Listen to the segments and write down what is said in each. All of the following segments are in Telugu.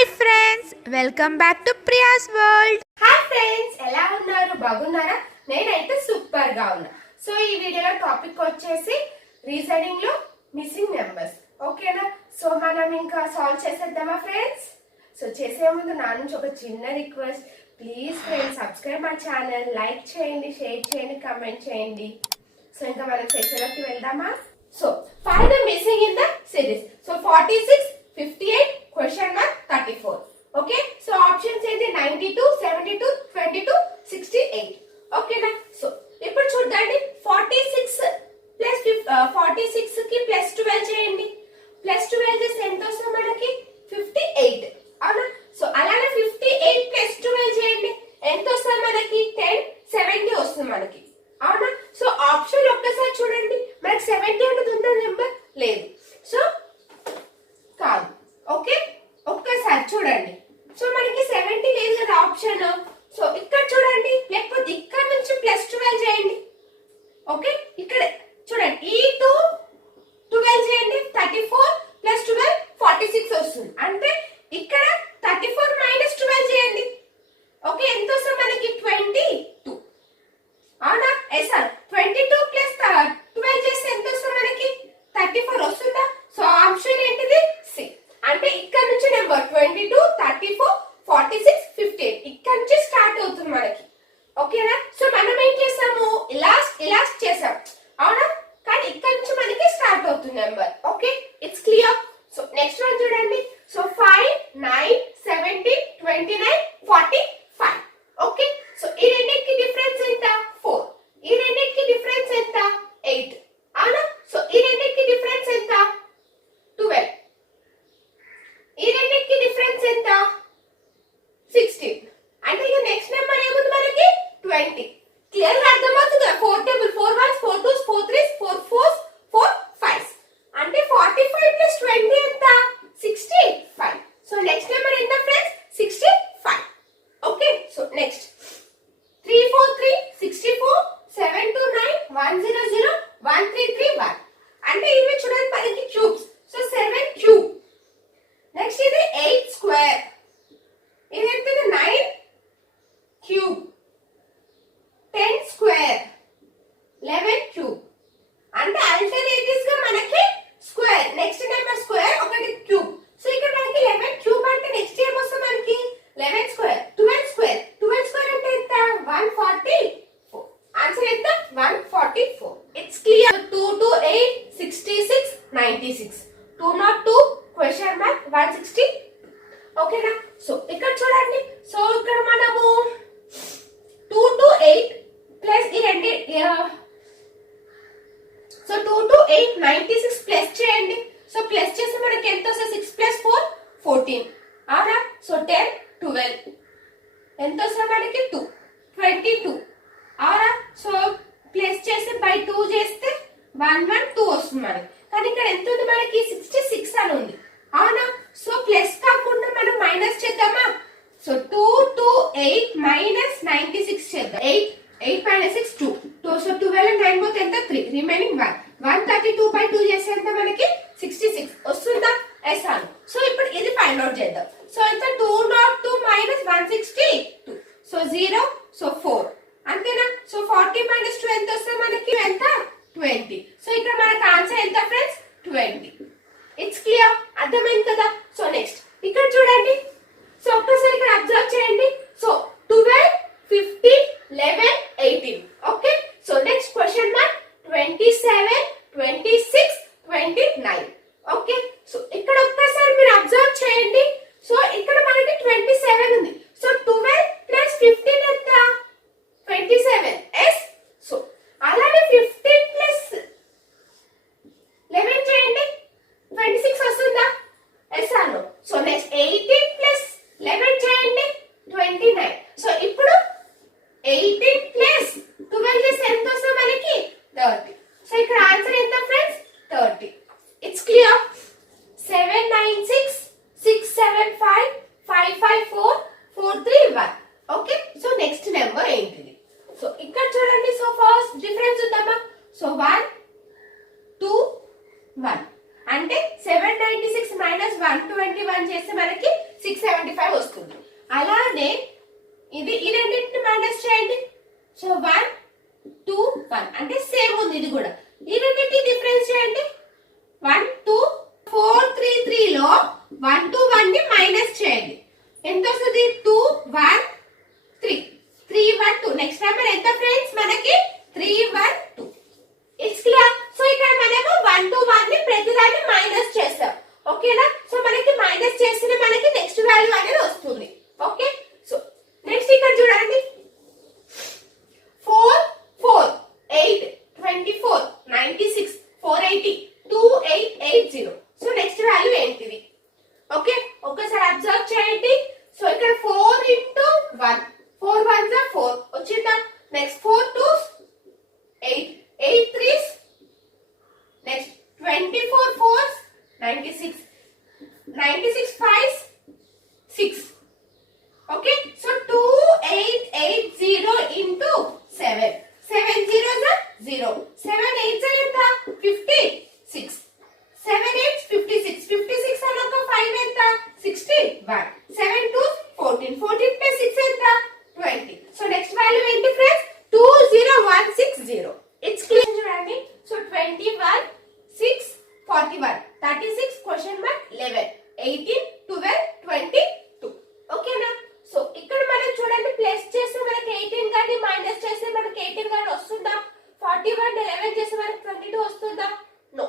Hi friends, welcome back to Priya's world. Hi friends, ఎలా ఉన్నారు? బాగున్నారా? నేనైతే సూపర్ గా ఉన్నా. సో ఈ వీడియోలో టాపిక్ వచ్చేసి రీజనింగ్ లో మిస్సింగ్ నెంబర్స్. ఓకేనా? సో మనం ఇంకా సాల్వ్ చేసేద్దామా ఫ్రెండ్స్? సో చేసే ముందు నా నుంచి ఒక చిన్న request, please friends subscribe my channel, like చేయండి, షేర్ చేయండి, కమెంట్ చేయండి. సో ఇంకా మనం సెషన్ లోకి వెళ్దామా? So find the missing in the series. So 46, 58, question mark 34. Okay, so options ఏంటి? 92, 72, 22, 68. ఓకేనా? సో ఇప్పుడు చూడండి, 46 ప్లస్ 46 కి ప్లస్ 12 చేయండి. ప్లస్ 12 చేస్తే ఎంత వస్తుంది మనకి? 58. అవునా? సో అలానే 58 ప్లస్ 12 చేయండి. ఎంత వస్తుంది మనకి? 10, 70 వస్తుంది మనకి. అవునా? సో ఆప్షన్ ఒక్కసారి చూడండి, మనకి 70 అనేది ఉందా నెంబర్? లేదు. సో కాదు. ఓకే, ఒక్కసారి చూడండి. సో మనకి 70 లేదు కదా ఆప్షన్. సో ఇక్కడ చూడండి, లేకపోతే ఇక్కడ నుంచి ప్లస్ 12 చేయండి. ఓకే, ఇక్కడ చూడండి, ఈ 2 12 చేయండి. 34 ప్లస్ 12 46 వస్తుంది. అంటే ఇక్కడ 34 మైనస్ 12 చేయండి. ఓకే, ఎంత వస్తుంది మనకి? 22. అవునా? ఎస్ఆర్ 22 ప్లస్ 12 చేస్తే ఎంత వస్తుంది మనకి? 34 వస్తుందా? సో ఆప్షన్ ఏంటిది? సి. అంటే ఇక్కడ నుంచి నెంబర్ 22, 34, 46, 58 ఇక్కడ నుంచి స్టార్ట్ అవుతుంది మనకి. ఓకేనా? సో మనం ఏం చేసాము? ఇలా చేసాం. అవునా? కానీ ఇక్కడ నుంచి మనకి స్టార్ట్ అవుతుంది number. Okay, it's clear. So next one చూడండి. సో 5, 9, 17, 29, 45. ఓకే, సో ఈ రెండింటికి డిఫరెన్స్ ఎంత? 4. ఈ రెండింటికి డిఫరెన్స్ ఎంత? 8. అవునా? సో ఈ రెండింటికి డిఫరెన్స్ ఎంత? 12. ఈ రెండింటికి డిఫరెన్స్ ఎంత? 16. అంటే ఇక నెక్స్ట్ నెంబర్ ఏముంది మనకి? 20. క్లియర్ గా అర్థమవుతుంది? 4 table, 4 1s, 4 2s, 4 3s, 4 4s, 4 5s. అంటే 45 ప్లస్ 20 ఎంత? 65. సో నెక్స్ట్ నెంబర్ ఎంత ఫ్రెండ్స్? 65. Okay, so next 3 4 3, 64, 7 2 9, 1 0 0, 1 3 3 1. అంటే ఇవి చూడండి మనకి క్యూబ్స్. So 7 cube. నెక్స్ట్ ఇది 8 స్క్వేర్. ఇది ఎంత? 9 క్యూబ్. 10 square, 11 cube. అంటే ఆల్టర్నేటివ్స్ గా మనకి స్క్వేర్, నెక్స్ట్ నెంబర్ స్క్వేర్, ఒకటి క్యూబ్. సో ఇక్కడ మనకి 11 క్యూబ్ అంటే నెక్స్ట్ ఏం వస్తుంది మనకి? 11 స్క్వేర్, 12 స్క్వేర్. 12 స్క్వేర్ అంటే ఎంత? 144. ఆన్సర్ ఎంత? 144. It's clear. 2 2 8, 66, 96. 202 question mark 160. ఓకేనా? సో ఇక్కడ చూడండి. సో ఇక్కడ మనము 2 to 8 ప్లస్ ఈ రెండు, సో 2 to 8 96 ప్లస్ చేయండి. సో ప్లస్ చేస్తే మనకి ఎంత వస్తుంది? 6 ప్లస్ 4 14. అవునా? సో 10 12 ఎంత వస్తుంది మనకి? 2 22. అవునా? సో ప్లస్ చేసి బై 2 చేస్తే 1 1 2 వస్తుంది మనకి. కానీ ఇక్కడ ఎంత ఉంది మనకి? 66 అని ఉంది. అవునా? సో ప్లస్ కాకుండా మనం మైనస్ చేద్దామా? సో 2 to 8 మైనస్ 96 చేద్దాం. 8 minus 6 2. సో 12 and 9 పోతే ఎంత? 3. రిమైనింగ్ 1. 132 by 2 చేస్తే ఎంత మనకి? 66 వస్తుందా? ఎస్ అను. సో ఇప్పుడు ఇది ఫైండ్ అవుట్ చేద్దాం. సో ఎంత? 202 మైనస్ 162. సో 0. సో 4. అంతేనా? సో 40 minus 2 ఎంత వస్తుంది మనకి? ఎంత? 20. సో ఇక్కడ మనకి ఆన్సర్ ఎంత ఫ్రెండ్స్? 20. It's clear. అర్థమైంది కదా? సో నెక్స్ట్ ఇక్కడ చూడండి. సో ఒక్కసారి ఇక్కడ అబ్జర్వ్ చేయండి. So 12, 15, 11, 18. Okay, so next question mark 27, 26, 29. Okay, so ఇక్కడ ఒక్కసారి మీరు అబ్జర్వ్ చేయండి. సో ఇక్కడ మనకి 27 ఉంది. సో 12 ప్లస్ 15 ఎంత? 27. ఎస్. సో అలానే 15 ప్లస్ 11 చేయండి. 26 వస్తుందా? ఎస్ అను. సో నెక్స్ట్ 18 ప్లస్ 11 చేయండి. 29. సో ఇప్పుడు 18 ప్లస్ 12 చేస్తే ఎంత వస్తుంది మనకి? 30. సో ఇక్కడ ఆన్సర్ ఎంత ఫ్రెండ్స్? 30. It's clear. 7 9 6 675 వస్తుంది. అలానే ఇది ఈ రెండింటిని మైనస్ చేయండి. సో 1 2 1 అంటే సేమ్ ఉంది ఇది కూడా. ఈ రెండింటిని డిఫరెన్స్ చేయండి. 1 2 4 3 3 లో 1 2 1 ని మైనస్ చేయండి. ఎంత వస్తుంది? 2 1 3 3 1 2. నెక్స్ట్ నెంబర్ ఎంత ఫ్రెండ్స్? మనకి 3 1 2. It's clear. సో ఇక్కడ మనము 1 2 1 ని ప్రతిదాన్ని మైనస్ చేస్తాం. ఓకేనా? సో మనకి మైనస్ చేస్తేనే మనకి నెక్స్ట్ వాల్యూ అనేది వస్తుంది. ఓకే, సో నెక్స్ట్ ఇక్కడ చూడండి. 4 4 8 24 96 480 2880. సో నెక్స్ట్ వాల్యూ ఏంటిది? ఓకే, ఒక్కసారి అబ్జర్వ్ చేయండి. సో ఇక్కడ 4 ఇంటూ 1 4 1 4 వచ్చిందా? Next 4 2 8 8 3 next 24 4 96 96 5 6. Okay, so 2880 into 7 7 0 0 7 8 ఎంత? 56 7 8 56 56 అన్న ఒక 5 ఎంత? 61 7 2 14 14 ప్లస్ 6 ఎంత? 20. సో నెక్స్ట్ వాల్యూ ఏంటి ఫ్రెండ్స్? 20160. ఇట్స్ క్లియర్ చూడండి. So 21 6 41 36 question mark 11 18 12 22. ఓకేనా? సో ఇక్కడ మనం చూడండి, ప్లస్ చేస్తే మనకి 18 కానీ మైనస్ చేస్తే మనకి 18 కానీ వస్తుందా? 41 11 చేస్తే మనకి 22 వస్తుందా? నో.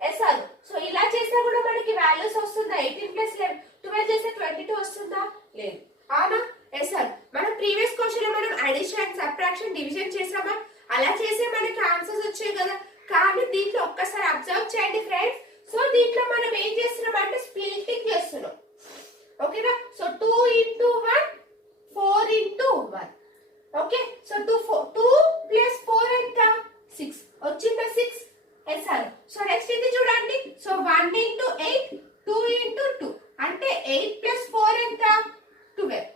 ఎస్ అను. సో ఇలా చేస్తే కూడా మనకి వాల్యూస్ వస్తుందా? 18 ప్లస్ 11 12 చేస్తే 22 వస్తుందా? లేదు. అవునా? ఎస్ అను. మన ప్రీవియస్ క్వశ్చన్ లో మనం అడిషన్ సబ్ట్రాక్షన్ డివిజన్ చేసామా? అలా చేస్తే మనకి ఆన్సర్స్ వచ్చాయి కదా. కానీ దీంట్లో ఒక్కసారి అబ్జర్వ్ చేయండి ఫ్రెండ్స్. సో దీంట్లో మనం ఏం చేస్తున్నాం అంటే స్ప్లిటింగ్ చేస్తున్నాం. ఓకేనా? So 2 into 1 4 into 1. Okay, so 2 plus 4 ఎంత? 6 వచ్చిందా? 6. Yes sir. సో నెక్స్ట్ ఇది చూడండి. సో 1 ఇంటూ 8 2 ఇంటూ 2 అంటే 8 ప్లస్ 4 ఎంత? 12.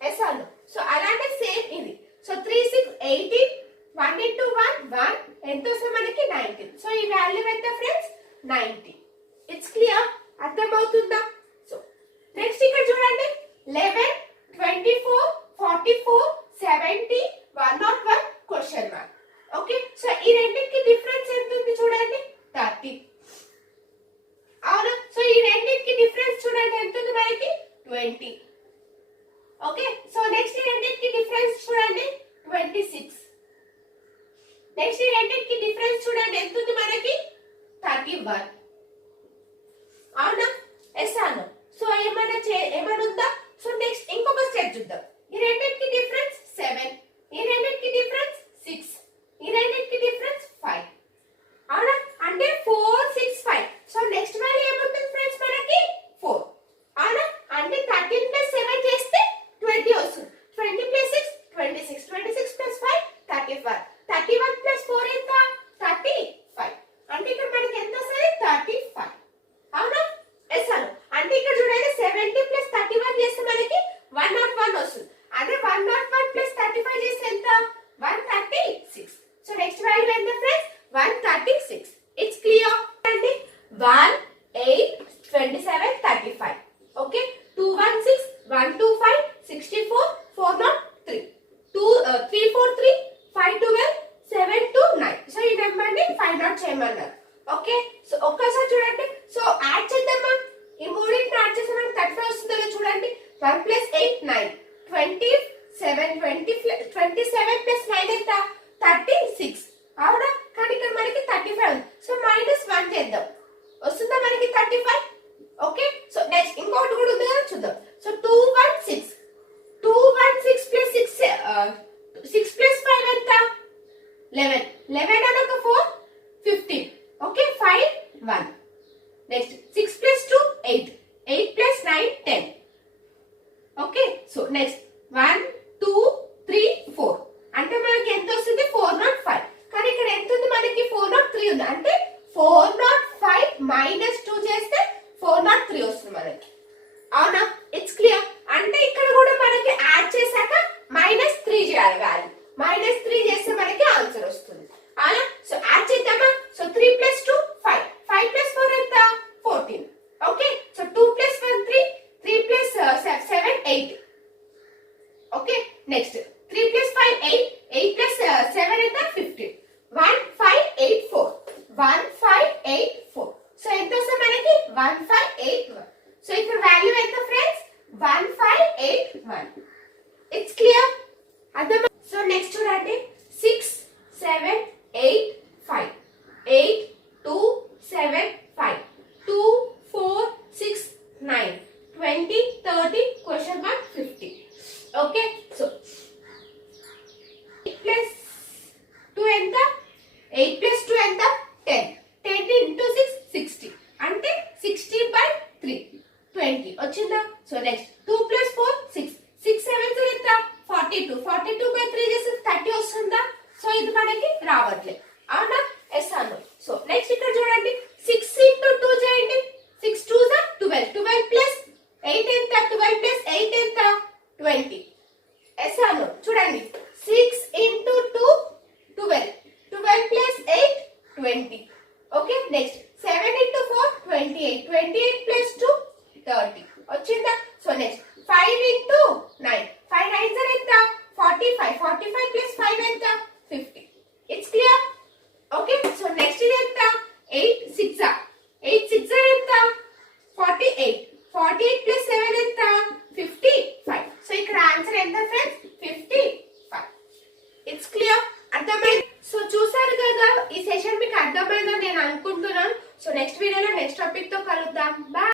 Yes sir. సో అలానే సేమ్ ఇది. సో 3 6 18 1 ఇంటూ 1 1 ఎంత వస్తుంది మనకి? 19. సో ఈ వాల్యూ ఎంత ఫ్రెండ్స్? 90. It's clear. అర్థమవుతుందా? సో నెక్స్ట్ ఇక్కడ చూడండి. 11 24 44 70 101 క్వశ్చన్ మార్క్. ఓకే, సో ఈ రెండింటికి డిఫరెన్స్ ఎంత ఉంది చూడండి? 30. అవునా? సో ఈ రెండింటికి డిఫరెన్స్ చూడండి ఎంత ఉంది మనకి? 20. ఓకే, సో నెక్స్ట్ ఈ రెండింటికి డిఫరెన్స్ చూడండి 26. నెక్స్ట్ ఈ రెండింటికి డిఫరెన్స్ చూడండి ఎంత ఉంది మనకి? 31. అవునా? ఎస్ అను. సో ఏమైనా ఉందా? సో నెక్స్ట్ ఇంకొక స్టెప్ చూద్దాం. ఈ రెండింటికి డిఫరెన్స్ 7. ఈ రెండింటికి డిఫరెన్స్ 6. ఈ రెండింటికి డిఫరెన్స్ 5. అవునా? అంటే 4 6 5. సో నెక్స్ట్ వాల్యూ ఏమవుతుంది ఫ్రెండ్స్ మనకి? 4. అవునా? అంటే 13 ప్లస్ 7 చేస్తే 20 వస్తుంది. 20 ప్లస్ 6 26 26 ప్లస్ 5 31. 31 ప్లస్ 4 ఎంత? 35. అంటే ఇక్కడ మనకి ఎంత వస్తుంది? 35. అవునా? ఎస్ అను. అంటే ఇక్కడ చూడండి 70 ప్లస్ 31 చేస్తే మనకి 101 వస్తుంది. అదే 101 ప్లస్ 35 చేస్తే ఎంత? 136. సో నెక్స్ట్ వాల్యూ ఎంత ఫ్రెండ్స్? 136. ఇట్స్ క్లియర్ అండి. 1 8 27 35. ఓకే, 216 125 64 403 343 512 729. సో ఈ నెంబర్ ని ఫైండ్ అవుట్ చేయమన్నారు. ఓకే, సో ఒక్కసారి చూడండి. సో యాడ్ చేద్దామా? ఈ మూడింటిని యాడ్ చేస్తే మనకి 35 వస్తుందో చూడండి. 1 ప్లస్ 8 9 27 ప్లస్ 9 ఎంత? 36. అవునా? కానీ ఇక్కడ మనకి 35. సో మైనస్ 1 చేద్దాం. వస్తుందా మనకి 35? ఓకే, సో నెక్స్ట్ ఇంకొకటి కూడా ఉంది కదా చూద్దాం. సో 216 ప్లస్ 6 ప్లస్ 5 ఎంత? 11 11 అని ఒక 4 15. Okay, 5 1. Next 6 plus 2 8 8 plus 9 10. Okay, so next 1 2 3 4 అంటే మనకి ఎంత వస్తుంది? 405. కానీ ఇక్కడ ఎంత ఉంది మనకి? 403 ఉంది. అంటే 405 మైనస్ 2 చేస్తే 403 వస్తుంది మనకి. అవునా? It's clear. అంటే ఇక్కడ కూడా మనకి యాడ్ చేశాక మైనస్ 3 చేయాలి వాల్యూ. మైనస్ 3 చేస్తే మనకి ఆన్సర్ వస్తుంది. అవునా? సో యాడ్ చేద్దామా? సో 3 ప్లస్ 2 5 5 ప్లస్ 4 ఎంత? 14. Okay, so 2 plus 1 3 3 plus 8. Okay next 3 plus 5 8, 8 plus 7 ఎంత 15. 1584, 1584. సో ఎంత వస్తుంది మనకి 1581. సో ఇక్కడ వాల్యూ ఎంత ఫ్రెండ్స్ 1581. ఇట్స్ క్లియర్ అర్థం. సో నెక్స్ట్ చూడండి 6 7 8 5, 8 2 7 5, 2 4 6 9 20 30 question mark 50. Okay so 8 plus 2 ఎంత 8 plus 2 ఎంత 10, 10 into 6 60 అంటే 60/3 20 వచ్చిందా. సో నెక్స్ట్ 2 plus 4 6, 6 7 ఎంత 42, 42/3 చేస్తే 30 వస్తుందా. సో ఇది మనకి రావట్లేదు అవునా. ఎస్ అను. సో నెక్స్ట్ ఇక్కడ చూడండి 6 into 2 చేయండి. 6 2 12, 12 plus 8 ఎంత 12 plus 8 ఎంత 20. ఎస్ అను. చూడండి 6 into 2 12, 12 plus 8 20. Okay next 7 into 4 28, 28 plus 2 30 వచ్చిందా. సో నెక్స్ట్ 5 into 9, 5 9 ఎంత 45, 45 plus 5 ఎంత